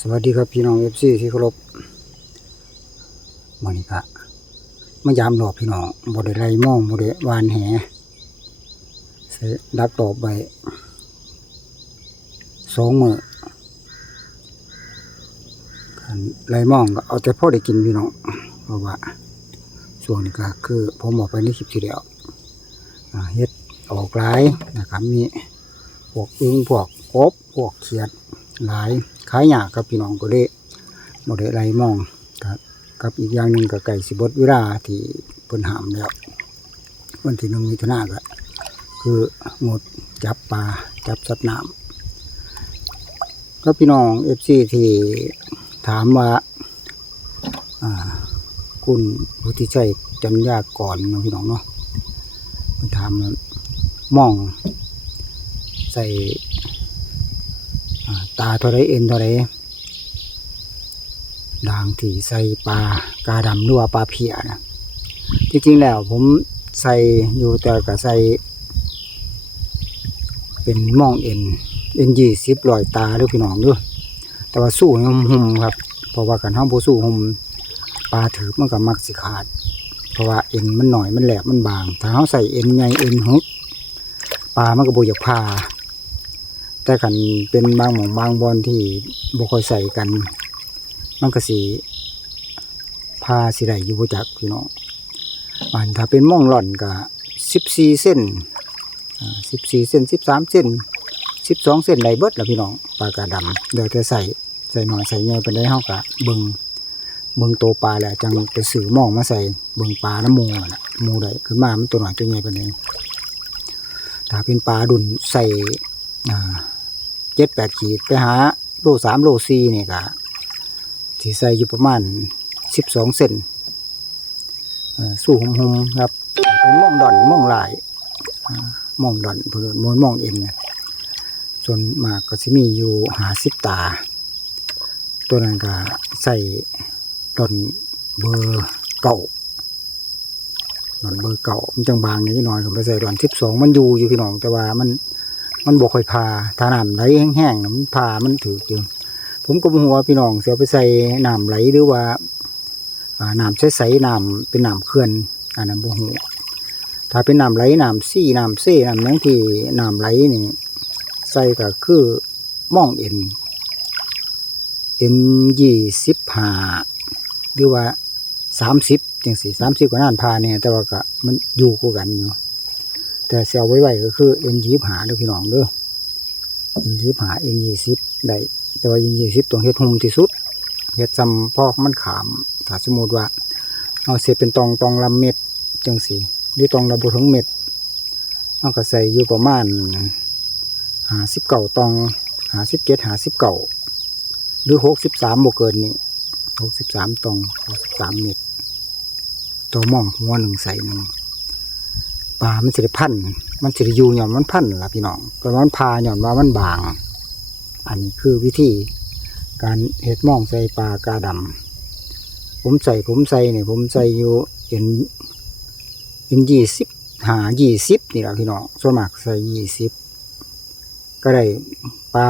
สวัสดีครับพี่น้องเอฟซีที่เคารพมานี่กะมายามหลอบพี่น้องบไดไรมองบไดวานแหใส่ดักดอบไปสองมือคันไรมองก็เอาแต่พ่อได้กินพี่น้องเพราะว่าช่วงนี้ก็คือผมบอกไปในคลิปที่แล้วเฮ็ดออกหลายนะครับมีพวกอึ้งพวกกบพวกเขียด หลายขายยากครับพี่น้องก็ได้บ่ได้ไรมองครับกับอีกอย่างหนึ่งก็ไก่สิบดเวลาที่เพิ่นหามแล้ววันที่หนึ่งมิถุนาก็คืองดจับปลาจับสัตว์น้ำก็พี่น้องเอฟซีที่ถามว่าอ่าคุณวุฒิชัยจันยากรเนาะพี่น้องเนาะเพิ่นถามว่ามองใส่ อ่าตาเทไรเอ็นเท่าไรด่างที่ใส่ปลากาดำหรือว่าปลาเพียนะจริงๆแล้วผมใส่อยู่แต่ก็ใส่ เป็นม่องเอ็นเอ็นยี่สิบลอยตาด้วยพี่น้องด้วยแต่ว่าสู้ห้หุ่มครับ เพราะว่ากันห้องโบสู้หุ่มปลาถือมันก็มักสิขาด เพราะว่าเอ็นมันหน่อยมันแหลมมันบาง ถ้าเขาใส่เอ็นใหญ่เอ็นหุกปลามันก็บอยากพา แต่กันเป็นบางหมองบางบอนที่บ่ค่อยใส่กัน มันก็สีพาสิได้อยู่บ่จักพี่น้องอันถ้าเป็นม่องหล่อนก็14เส้นอ่า14เส้น13เส้น12เส้นไดเบิดล่ะพี่น้องปลากระดำเดี๋ยวจะใส่ใส่หน่อยใส่ใหญ่ปานใดเฮาก็เบิงเบิงโตปลาแหล้วจังไปซื้อม่องมาใส่เบิงปลาน้ำมูนะมูได้ขึ้นมามันตัวน้อยตัวใหญ่ปานใดถ้าเป็นปลาดุนใส่อ่า เจ็ดแปดขีดไปหาโลสามโลสี่นี่ก็ที่ใส่อยู่ประมาณสิบสองเซนสู้หมครับเป็นม่องดอนม่องลายม่องดอนเพื่อมวยม่องเอ็นเนี่ยส่วนมากก็จะมีอยู่หาสิบตา ตัวนั้นก็ใส่ดอนเบอร์เก่าดอนเบอร์เก่ามันจังบางนิดหน่อยผมไปใส่ดอนสิบสองมันอยู่อยู่พี่น้องแต่ว่ามัน มันบ่ค่อยพาถ้าน้ำไหลแห้งๆมันพามันถือจริงผมก็บ่ฮู้ว่าพี่น้องเสิเอาไปใส่น้ำไหลหรือว่าน้ำใสๆน้ำเป็นน้ำเขื่อนอันนั้นบ่ฮู้ถ้าเป็นน้ำไหลน้ำซี่น้ำเซ่น้ำหยังที่น้ำไหลนี่ใส่ก็คือม่องเอ็นเอ็นยี่สิบห้าหรือว่าสามสิบจังสี่สามสิบกว่าน่านพาเนี่ยแต่ว่าก็มันอยู่คู่กันอยู่ แต่เสียวไว้ไว้ก็คือเอ็นยีบหาเด้อพี่น้องเด้อเอ็นยีบหาเอ็นยี่สิบได้แต่ว่าเอ็นยี่สิบต้องเฮ็ดหุ่มที่สุดเฮ็ดจำพอกมันขามถ้าสมมติว่า เอาเสร็จเป็นตองตองลำเม็ดจังสีหรือตองระบุถึงเม็ดเอาก็ใส่อยู่ประมาณหาสิบเก่าตองหาสิบเจ็ดหาสิบเก่าหรือหกสิบสามโบเกินนี่หกสิบสามตองหกสิบสามเม็ดตัวม่องหัวหนึ่งใส่หนึ่ง ปลามันสิได้พันมันสิได้อยู่หย่อนมันพันล่ะพี่น้องแต่มันพาหย่อนว่ามันบาง อันนี้คือวิธีการเห็ดมองใส่ปลากาดำผมใส่ผมใส่เนี่ยผมใส่อยู่เห็นเห็นยี่สิบหายี่สิบนี่แหละพี่น้องส่วนมากใส่ยี่สิบก็ได้ปลา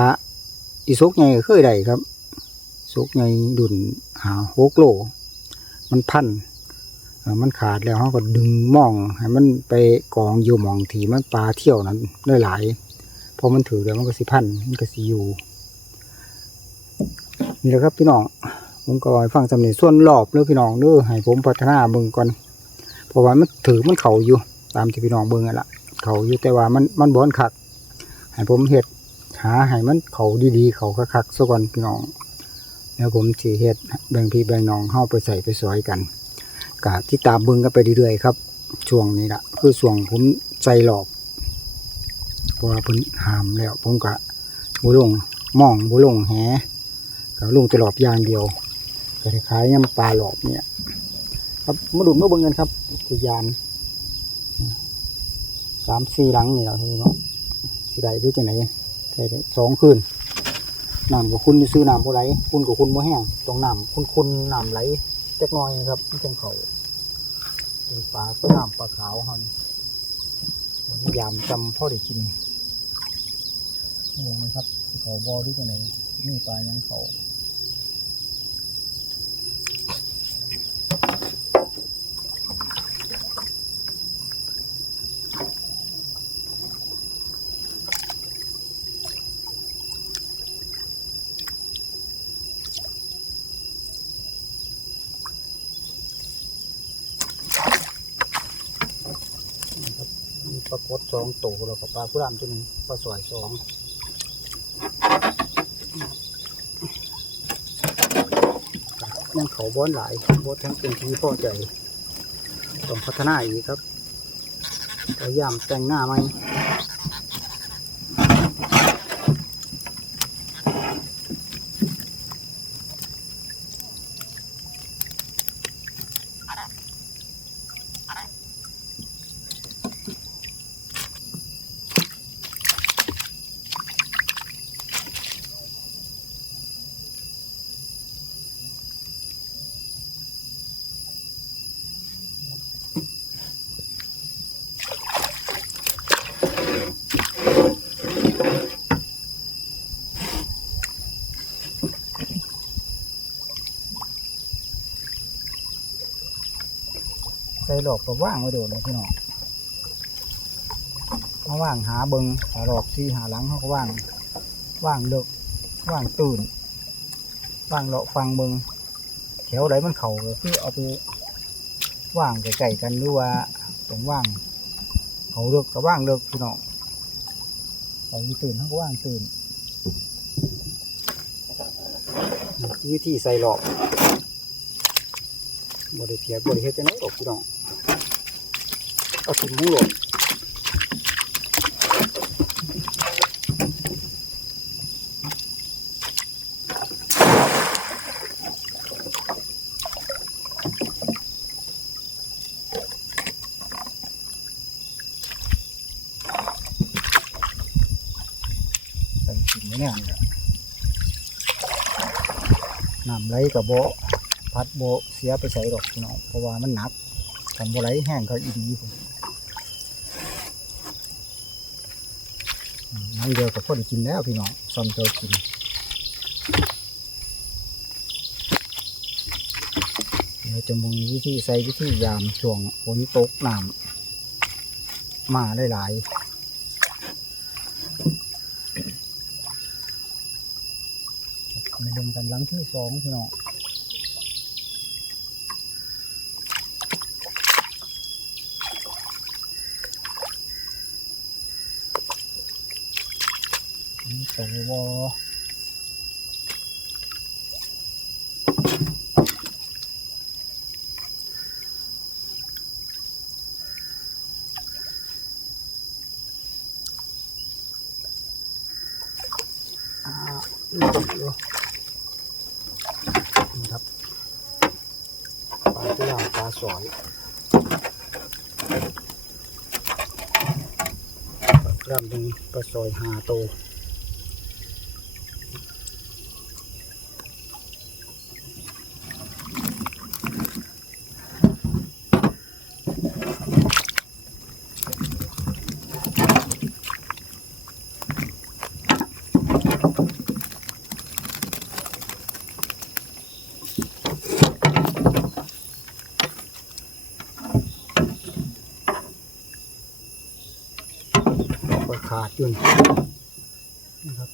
อีสุกใหญ่ก็เคยได้ครับสุกใหญ่ดุนหาหกโล มันพันเอ่อ มันขาดแล้วเขาก็ดึงม่อง ให้มันไปกองอยู่หม่องที่มันปลาเที่ยวนั้นได้หลายพอมันถือแล้วมันก็สิพันมันก็สิอยู่นี่แหละครับพี่น้องผมก็ฟังสำเนียงส่วนรอบเด้อพี่น้องเด้อให้ผมพัฒนาเบิ่งก่อนเพราะว่ามันถือมันเข่าอยู่ ตามที่พี่น้องเบิ่งนั่นละเข่าอยู่แต่ว่ามันมันบอนคักให้ผมเฮ็ดหาให้มันเข่าดีๆเข่าคักๆซะก่อนพี่น้องแล้วผมสิเฮ็ดแบ่งพี่แบ่งน้องเฮาไปใส่ไปสอยกัน กะที่ตามเบิ่งกันไปเรื่อยๆครับช่วงนี้ละคือช่วงผมใจหลอบเพราะว่าเพิ่นหามแล้วผมกะบุลงมองบุลงแหก็ลงแต่หลอบยางเดียวก็คล้ายๆยำปลาหลอบเนี่ย ครับมาดูมาเบิ่งกันครับคือยานสามสี่หลังนี่แหละพี่น้องสิได้หรือจังไหนใส่ได้สองคืนน้ำกับคุณซื้อน้ำบ่ไหลคุณกับคุณบ่แห้งต้องน้ำคุณคุณน้ำไหล จักหน่อยครับมันจังเขาเป็นปลาน้ำปลาขาวหันยามจำพ่อได้กินงงไหมครับเขาบอหรือจังไหนนี่ปลายังเขา ลา กดสองตัวแล้วก็ปลาคุรามตัวหนึ่งปลาสวยสองยังเขาบ้อนหลายบดทั้งเป็นที่พอใจต้องพัฒนาอีกครับพยายามแต่งหน้าไหม ใส่หลอกกับว่างไว้โดดเลยพี่น้องมาว่างหาเบิงหาหลอกซีหาหลังเขาก็ว่าง ว่างเลิกว่างตื่น ว่างเลาะฟังเบิงแถวไหนมันเข่าก็คือเอาไปว่างไก่กันหรือว่าตรงว่าง เขาเลิกกับว่างเลิกพี่น้องเขาตื่นเขาก็ว่างตื่นวิธีใส่หลอกบริเพียบริเฮ็ดจังได๋ดอกพี่น้อง เอาถุงมุ้งหลบใส่กินไม่แน่นี่แหละน้ำไหลกับโบพัดโบเสียไปใส่ดอกพี่น้องเพราะว่ามันหนักกันโบไหลแห้งก็อีดีผมอืม น้ำเดียวกับพอได้กินแล้วพี่น้องซ้ำเจอกินเดี๋ยวจะมึงวิธีใส่วิธียามช่วงฝนตกน้ำมาได้หลายๆมาดมกันหลังที่สองพี่น้อง นี่ตัววอนี่ครับปลาที่ย่างปลาสอยรำหนึ่งปลาสอยห้าตัว ก็ขาดอยู่นี่นะครับ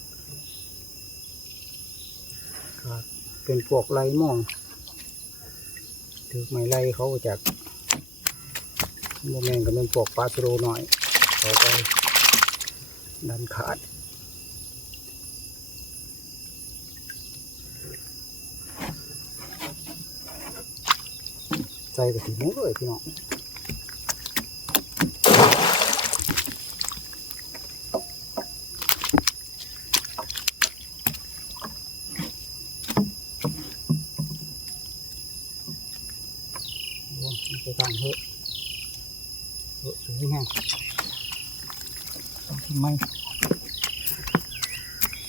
ขาดเป็น พวกไรม่องถือไม้ไรเขาจากโมเมนก็เป็นพวกปลาสโลหน่อยเขาไปดันขาดใจกับสีม่วงดเลยพี่น้อง โอ้มันไปทางเหอะเหอะสูงแห้งต้องทิ้งไหม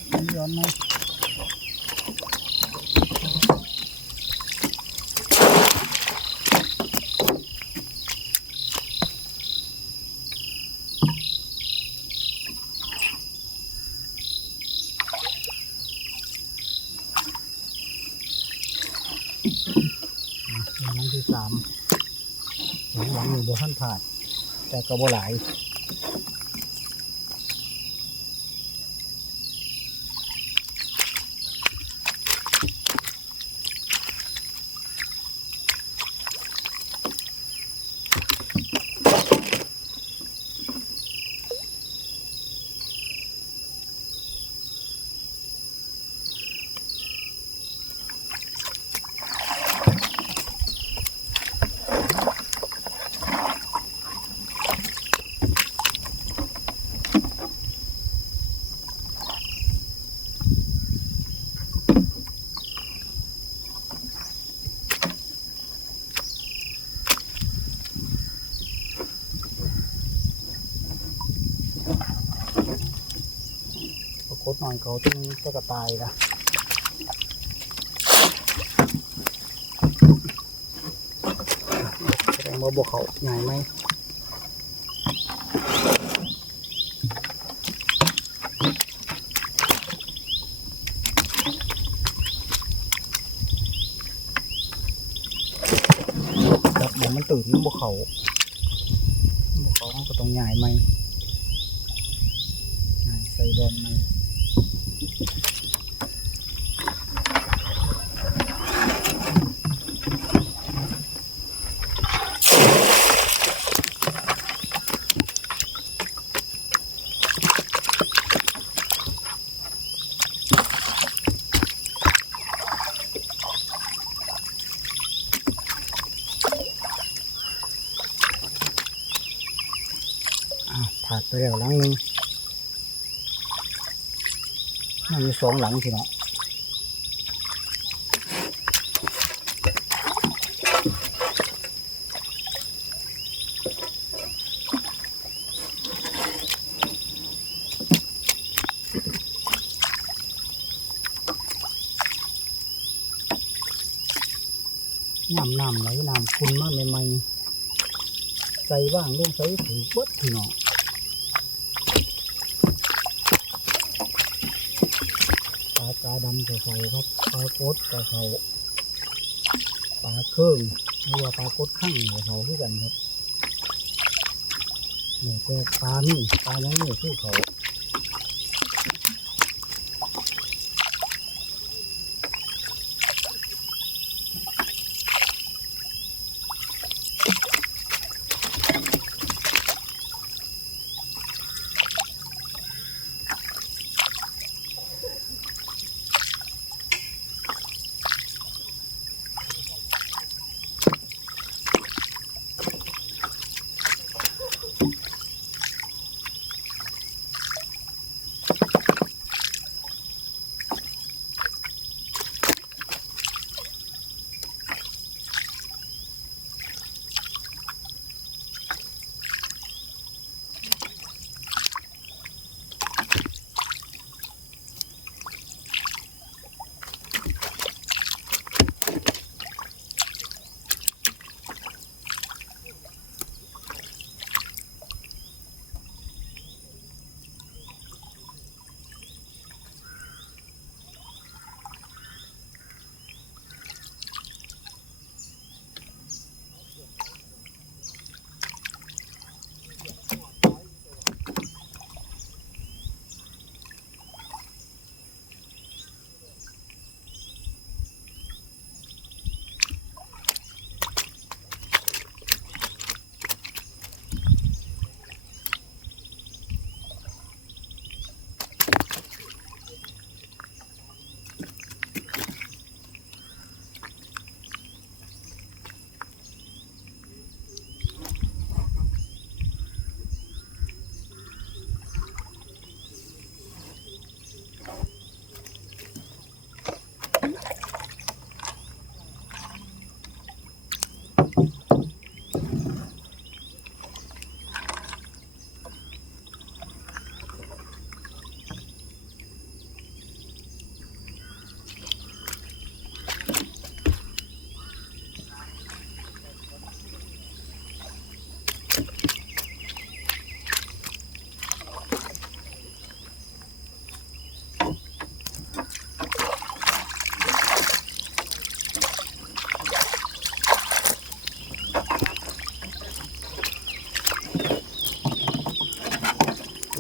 ไม่ย้อนไหมอะหลังที่สาม หลังหนี่บ่ทันผ่าน แต่ก็บ่หลายากดหน่อยเขาตัวนึงจะกระตายละแสดงว่าบวกเขาใหญ่ไหมครับเดี๋ยวมันตื่นบวกเขาบวกเขาก็ต้องใหญ่ไหมใหญ่ใส่บอลไหม อะผ่านไปแล้วหลังหนึ่งมันมีสองหลังทีเนาะน้ำน้ำไหลน้ำคุณมาใหม่ๆใจว่างลงใส่ถือวัดพี่น้องปลากาดำกระเขาครับปลากดกระเขาปลาเครื่องหรือว่าปลากดข้างกระเขาคือกันครับเนี่ยแต่ปลานี่ปลายังนี่คือเขา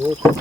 โอ้เขาเ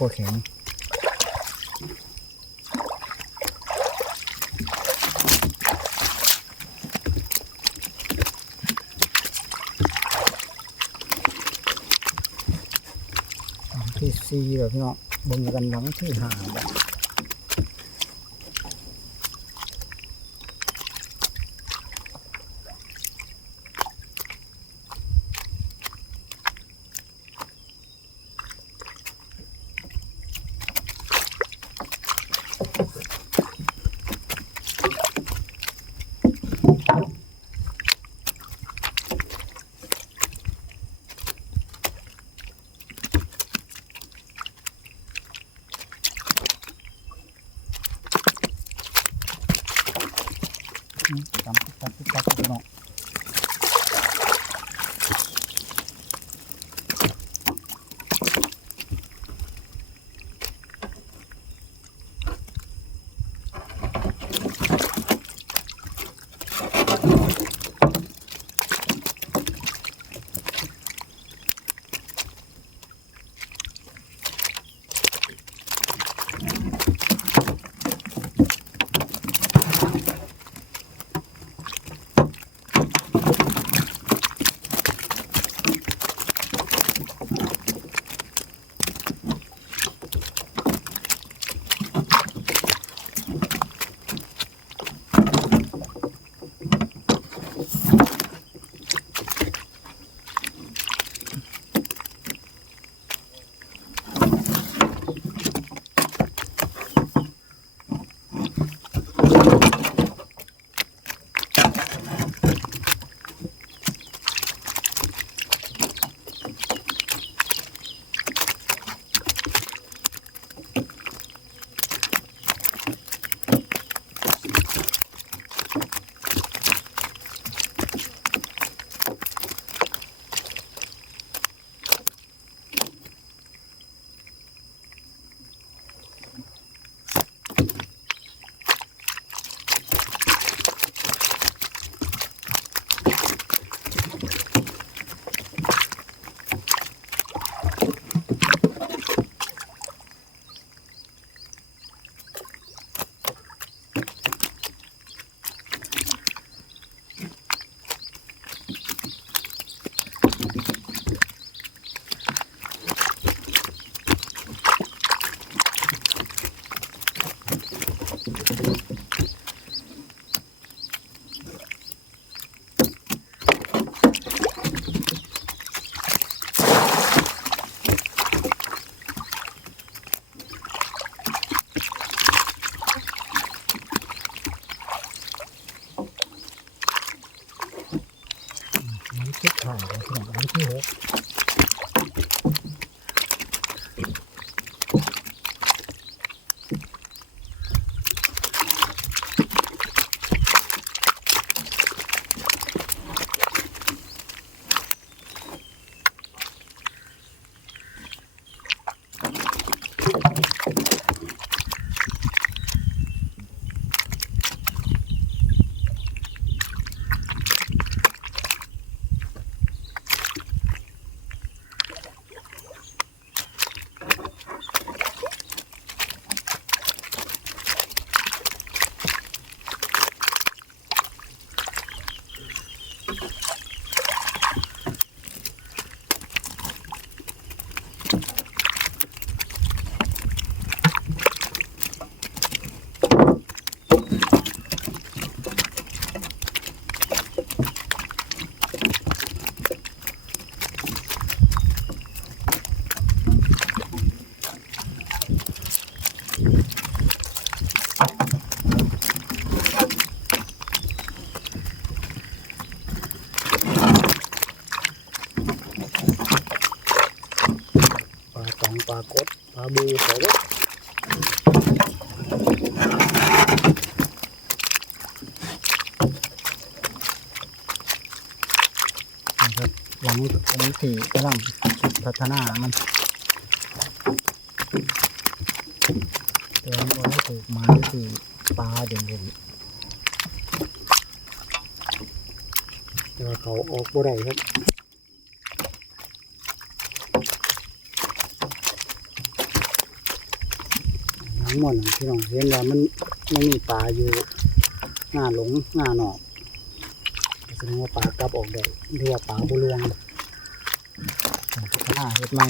ก็แข็งที่ซีแบบพี่น้องบึกันหลังที่ห้าแบบ หลังอันนี้ที่กำลังพัฒนามันเติมบนให้ถูกมาที่ปลาเด่นๆแต่ว่าเขาออกบ่ได้ครับน้ำมันที่เราเห็นแล้วมันไม่มีปลาอยู่หน้าหลงหน้าหนอก แสดงว่าปลากลับออกได้หรือว่าปลาบุลวงพัฒนาเห็ดใหม่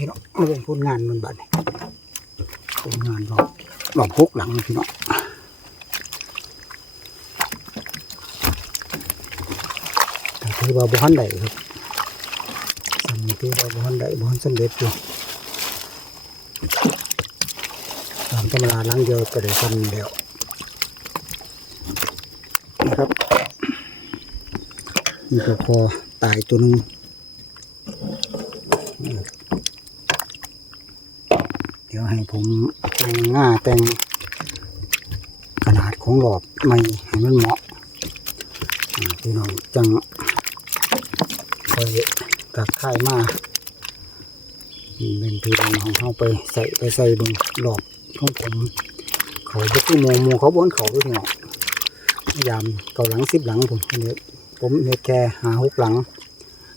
พี่น้องมาเป็นผลงานมันบัดนี้ผลงานรอบรอบหกหลังพี่น้องแต่คือว่าบ้านใดครับสามีคือว่าบ้านใดบ้านสำเร็จอยู่ตามตำราหลังเดียวก็ได้ทำแล้วนะครับมีตัวคอตายตัวนึง เดี๋ยวให้ ผมแต่งหน้าแต่งขนาดของหลอดไม่ให้มันเหมาะพี่น้องจังคอยตักค่ายมาเป็นพี่น้องของเขาไปใส่ไปใส่บนหลอดของผมเขาจะคือโมโมเขาบนเขาด้วยพี่น้องพยายามเก่าหลังสิบหลังผมเนี่ยผมเฮ็ดแค่หาหกหลัง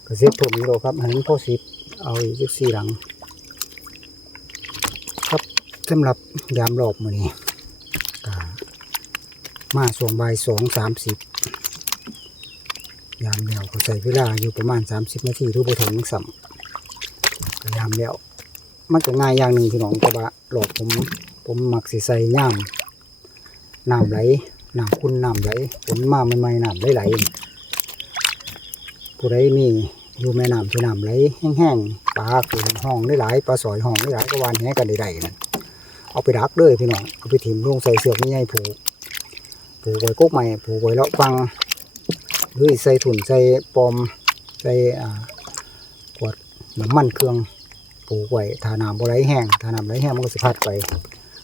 ก็เสียผมนี่โลครับให้มันพอสิบเอาอีกสี่หลัง สำหรับยามรอบมือนี้มาส่วงบ่ายสองสามสิบยามแล้วก็ใส่เวลาอยู่ประมาณสามสิบนาทีทุกประถมสัมยามแล้ว มันก็ง่ายอย่างหนึ่งพี่น้องเพระว่าหลอดผมผมมักสิใส่ย่ามน้ำไหลน้ำคุณน้ำไหลฝนมาใหม่ๆน้ำไหลไหลผู้ใดมีอยู่แม่น้ำที่น้ำไหลแห้งๆปลาคือห้องได้หลายปลาสอยห้องได้หลายก็วานแหกันได้ๆนั่น เอาไปดักเลยพี่น้องเอาไปถิ่มลงใส่เสือกใหญ่ๆผูกผูกไว้กุ๊กใหม่ผูกไว้เลาะฟังหรือใส่ถุนใส่ปอมใส่ขวดน้ำมันเครื่องผูกไว้ทาน้ำบไหลแห้งทาน้ำไหลแห้งมันก็สิพัดไป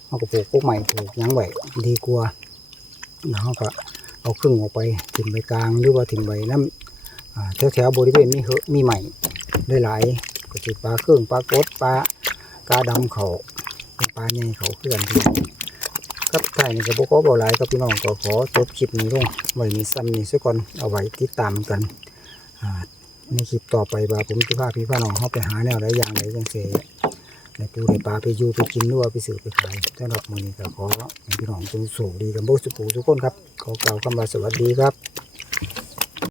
เอาก็ผูกกุ๊กใหม่ผูกยังไว้ดีกว่าแล้วก็เอาครึ่งออกไปถิ่มไปกลางหรือว่าถิ่มไว้น้ำอ่าแถวๆบริเวณมีเหอะมีใหม่ได้หลายๆก็จิปลาเครื่องปลากดปลากาดำเขา ลาใหญ่เขาเพื่อนพี่น้องครับถ่ายนี่ก็บขอบอกหลายครับพี่น้องก็ขอจบคลิปนี้ลงไว้นี้ซ้ำนี้ซะก่อนเอาไว้ติดตามกันอ่าในคลิปต่อไปว่าผมจะพาพี่พาน้องเขาไปหาแนวหลายอย่างหลายจังเสียในปูในปลาไปยูไปกินหรือว่าไปสืบไปขายสำหรับมือนี้ก็ขอพี่น้องจงโชคดีกันบุสุปูทุกคนครับขอกล่าวคำว่าสวัสดีครับ